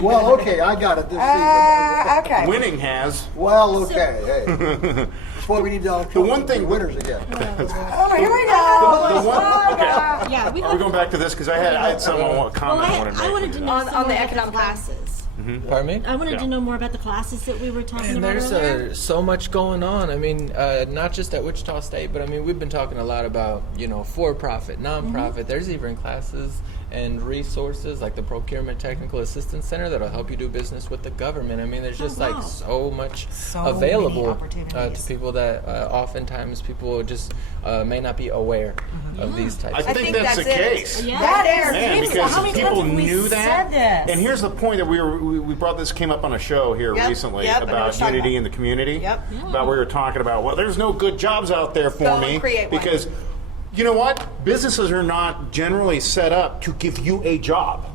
Well, okay, I got it this season. Okay. Winning has. Well, okay. Hey, that's why we need to The one thing winners again. Oh, here we go. The one, okay. Yeah, we Are we going back to this? Because I had some comment I wanted to make. I wanted to know On some more the about economic classes. Pardon me? I wanted to know more about the classes that we were talking And about there's earlier. so much going on. I mean, not just at Wichita State, but I mean, we've been talking a lot about, for-profit, nonprofit. There's even classes and resources like the Procurement Technical Assistance Center that'll help you do business with the government. I mean, there's just like so much available to people that oftentimes people just may not be aware of these types I of think things. that's the case. Yeah. That is. Man, How because many people times have we knew that. said this? And here's the point that we brought this came up on a show here recently and we were about talking unity about- in the community. Yep. About we were talking about, well, there's no good jobs out there for Go me and create one. because you know what? Businesses are not generally set up to give you a job.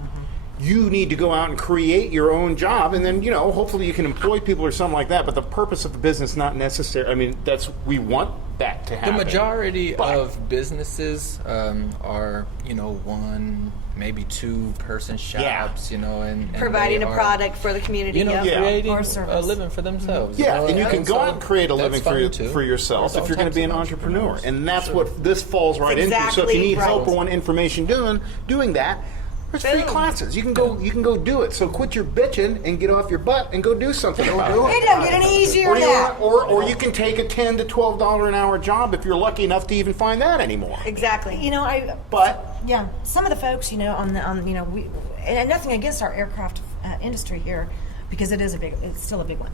You need to go out and create your own job, and then hopefully you can employ people or something like that. But the purpose of the business not necessary. I mean, we want that to happen. The majority of businesses are, one, maybe two-person shops, and Providing they a are, product for the community. creating Or a service. living for themselves. Yeah, and you can go so out and create a living that's fine, too. for yourself There's if you're all going to be an types of entrepreneur. entrepreneurs. And that's what this falls right into. So if Exactly you need right. help or want information doing that, there's free Boom. classes. You can go do it. So quit your bitching and get off your butt and go do something about it. It don't get any easier Or, than that. or you can take a $10 to $12 an hour job if you're lucky enough to even find that anymore. Exactly. But Yeah, some of the folks, we, and nothing against our aircraft industry here, because it's still a big one,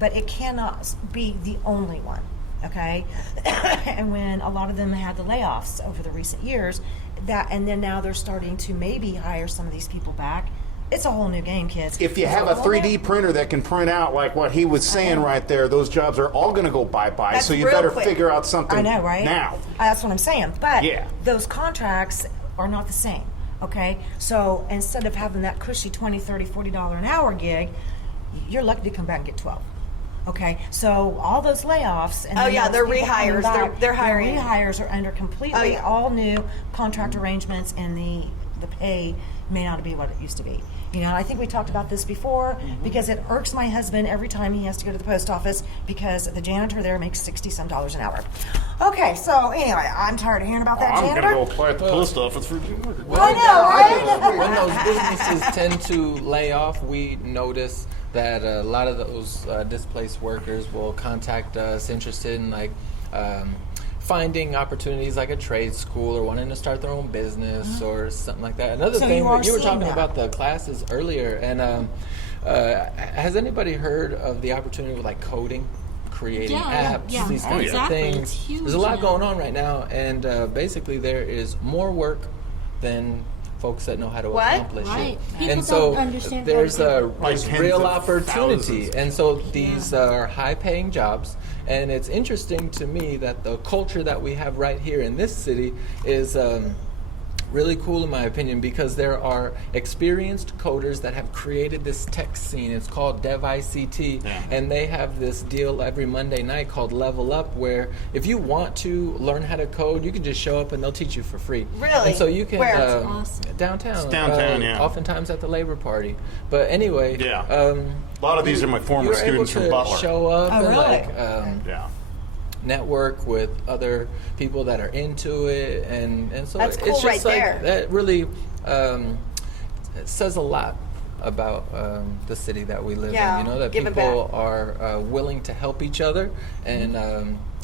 but it cannot be the only one, okay? And when a lot of them had the layoffs over the recent years, and then now they're starting to maybe hire some of these people back. It's a whole new game, kids. if you It's have a whole new- 3D printer that can print out like what he was saying right there, those jobs are all going to go bye-bye. That's So you real better quick. figure out something I know, right? now. That's what I'm saying. But Yeah. those contracts are not the same, okay? So instead of having that cushy $20, $30, $40 an hour gig, you're lucky to come back and get 12. Okay, so all those layoffs and Oh, then yeah, those they're people coming rehires. back, They're hiring. The rehires are under completely Oh, yeah. all new contract arrangements, and the pay may not be what it used to be. I think we talked about this before because it irks my husband every time he has to go to the post office because the janitor there makes $60-some an hour. Okay, so anyway, I'm tired of hearing about that I'm going to janitor. go apply at the post office for I know, right? When those businesses tend to lay off, we notice that a lot of those displaced workers will contact us interested in finding opportunities like a trade school or wanting to start their own business or something like that. Another So thing, you are you were seeing talking that. about the classes earlier, and has anybody heard of the opportunity with coding? Creating apps, these kinds exactly. of It's things. huge There's a lot now. going on right now, and basically there is more work than folks that know how to What? accomplish Right. it. People And so don't understand there's how to there's Tens real of opportunity, thousands. and so these are high-paying jobs. And it's interesting to me that the culture that we have right here in this city is really cool in my opinion, because there are experienced coders that have created this tech scene. It's called DevICT, and they have this deal every Monday night called Level Up, where if you want to learn how to code, you can just show up and they'll teach you for free. Really? And so you can Where? That's awesome. downtown. It's downtown, yeah. Oftentimes at the Labor Party. But anyway, Yeah. A lot of these are my former you're able students from to Butler. show up Oh, and really? Yeah. network with other people that are into it, and so That's it's cool just right like there. that really it says a lot about the city that we live Yeah, in. That giving people are willing to help each other, and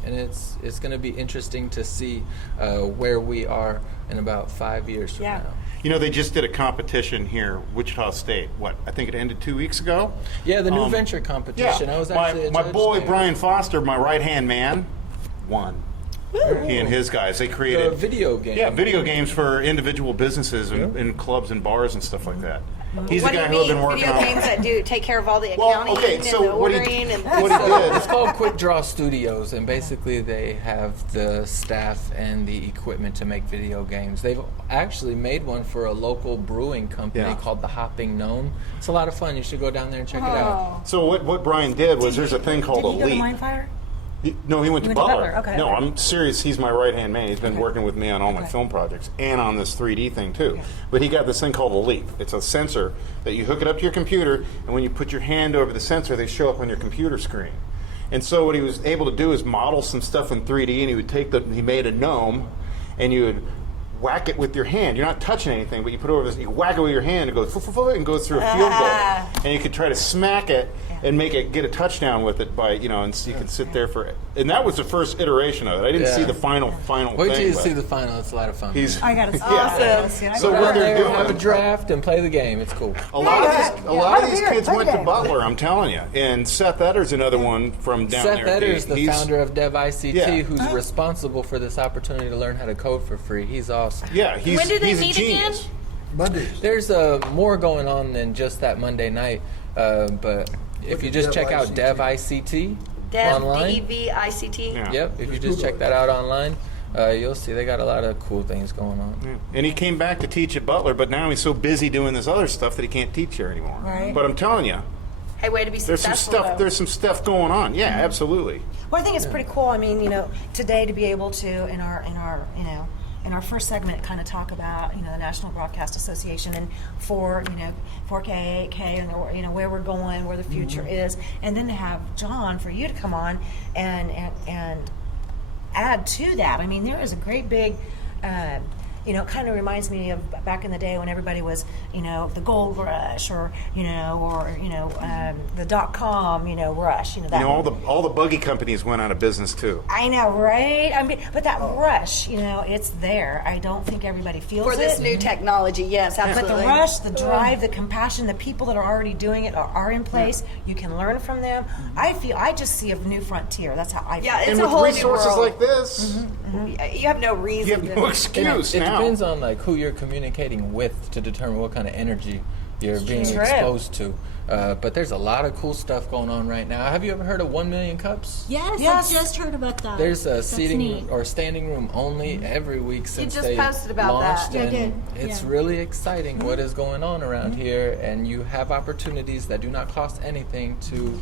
it's going to be interesting to see where we are in about 5 years from now. You know, they just did a competition here, Wichita State. I think it ended 2 weeks ago? Yeah, the new venture competition. Yeah, I was actually my a judge boy there. Brian Foster, my right-hand man, won. He and his guys, they created The video game. Yeah, video games for individual businesses and clubs and bars and stuff like that. He's What the do guy you who I've mean? been working Video on. games that do take care of all the Well, accounting okay, and so the what he- ordering and what he did- It's called Quick Draw Studios, and basically they have the staff and the equipment to make video games. They've actually made one for a local brewing company Yeah. called the Hopping Gnome. It's a lot of fun. You should go down there and check it out. So what Brian did was there's a thing called Did he go to Elite. Mindfire? No, he went to He went to Butler. Butler, okay, No, okay. I'm serious. He's my right-hand man. He's been working with me on all my film projects and on this 3D thing, too. But he got this thing called Elite. It's a sensor that you hook it up to your computer, and when you put your hand over the sensor, they show up on your computer screen. And so what he was able to do is model some stuff in 3D, and he would he made a gnome, and you would whack it with your hand. You're not touching anything, but you put it over this, you whack it with your hand, and it goes, and goes through a field goal. And you could try to smack it and get a touchdown with it by, and so you can sit there for it. And that was the first iteration of it. I didn't see the final Wait till thing. you but see the final. It's a lot of fun. I gotta see Yeah. that. So what they're doing, have a draft and play the game. It's cool. a lot of these kids went to Butler, I'm telling you. And Seth Etter's another one from down Seth there. Etter's the He's- founder of DevICT, Yeah. who's responsible for this opportunity to learn how to code for free. He's awesome. Yeah, he's, When do they he's meet a genius. again? Mondays. There's more going on than just that Monday night, but if you just check out DevICT Dev, online, D-E-V-I-C-T. Yeah. yep, if you just check that out online, you'll see they got a lot of cool things going on. Yeah. And he came back to teach at Butler, but now he's so busy doing this other stuff that he can't teach here anymore. Right. But I'm telling you, Hey, way to be there's some successful, stuff. though. There's some stuff going on. Yeah, absolutely. Well, I think it's pretty cool. I mean, today to be able to in our first segment kind of talk about the National Broadcast Association and 4K, 8K, and where we're going, where the future is, and then to have John for you to come on and add to that. I mean, there is a great big. It kind of reminds me of back in the day when everybody was, the gold rush or the .com, rush. That All the buggy companies went out of business too. I know, right? I mean, but that rush, it's there. I don't think everybody feels For this it. new technology, yes, absolutely. But the rush, the drive, the compassion, the people that are already doing it are in place. You can learn from them. I just see a new frontier. That's how I feel. Yeah, it's And a with whole new resources world. like this, You have no reason. you have no to, excuse It now. depends on who you're communicating with to determine what kind of energy you're being True. exposed to. But there's a lot of cool stuff going on right now. Have you ever heard of 1 Million Cups? Yes, Yes. I just heard about that. There's a That's seating neat. or standing room only every week since just they posted about launched, that. Yeah, I and did. it's Yeah. really exciting what is going on around here. And you have opportunities that do not cost anything to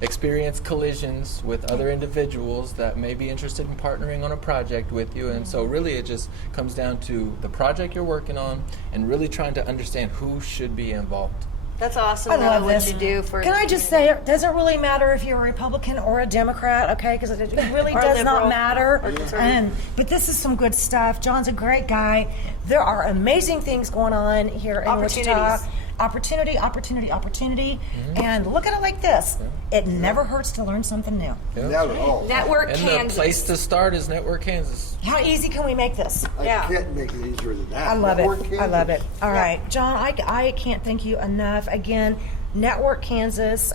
experience collisions with other individuals that may be interested in partnering on a project with you. And so really it just comes down to the project you're working on and really trying to understand who should be involved. That's awesome. I though, love what this. you do for. Can I just say, it doesn't really matter if you're a Republican or a Democrat, okay? Because it really Or does not liberal matter. or conservative. But this is some good stuff. John's a great guy. There are amazing things going on here in Wichita. Opportunities. Opportunity. And look at it like this. It never hurts to learn something new. Yep. Not at all. Network And Kansas. the place to start is Network Kansas. How easy can we make this? I Yeah. can't make it easier than that. I love Network it. I love it. Kansas. All right, John, I can't thank you enough. Again, Network Kansas,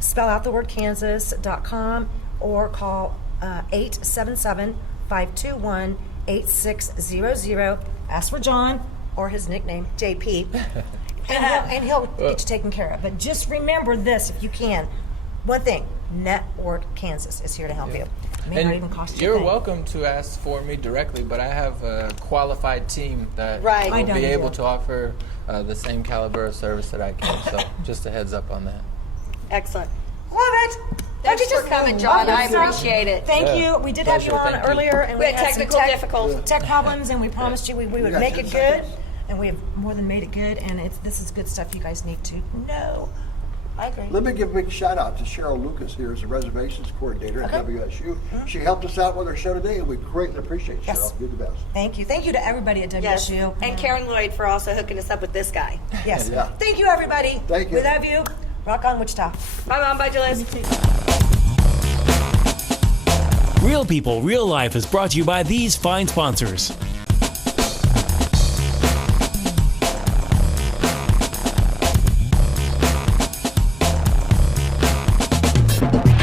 spell out the word Kansas.com or call 877-521-8600. Ask for John or his nickname, JP. and he'll get you taken care of. But just remember this if you can. One thing, Network Kansas is here to help you. It may not even cost you a You're thing. welcome to ask for me directly, but I have a qualified team that Right. I will know be you able do. to offer the same caliber of service that I can. So just a heads up on that. Excellent. Love it. Thanks Don't you for coming, John. I appreciate it. Thank Yeah. you. We did have you Pleasure. on Thank you. earlier, and We had some technical difficulties. tech problems, and we promised you we would got make 10 it good, seconds. and we have more than made it good. And this is good stuff. You guys need to know. I agree. Let me give a big shout out to Cheryl Lucas here as the reservations coordinator at Okay. WSU. She helped us out with our show today, and we greatly appreciate it, Yes. Cheryl. You're the best. Thank you. Thank you to everybody at Yes. WSU. And Karen Lloyd for also hooking us up with this guy. Yes. Yeah. Thank you, everybody. Thank you. We love you. Rock on, Wichita. Bye, Mom. Bye, Julius. Real People, Real Life is brought to you by these fine sponsors.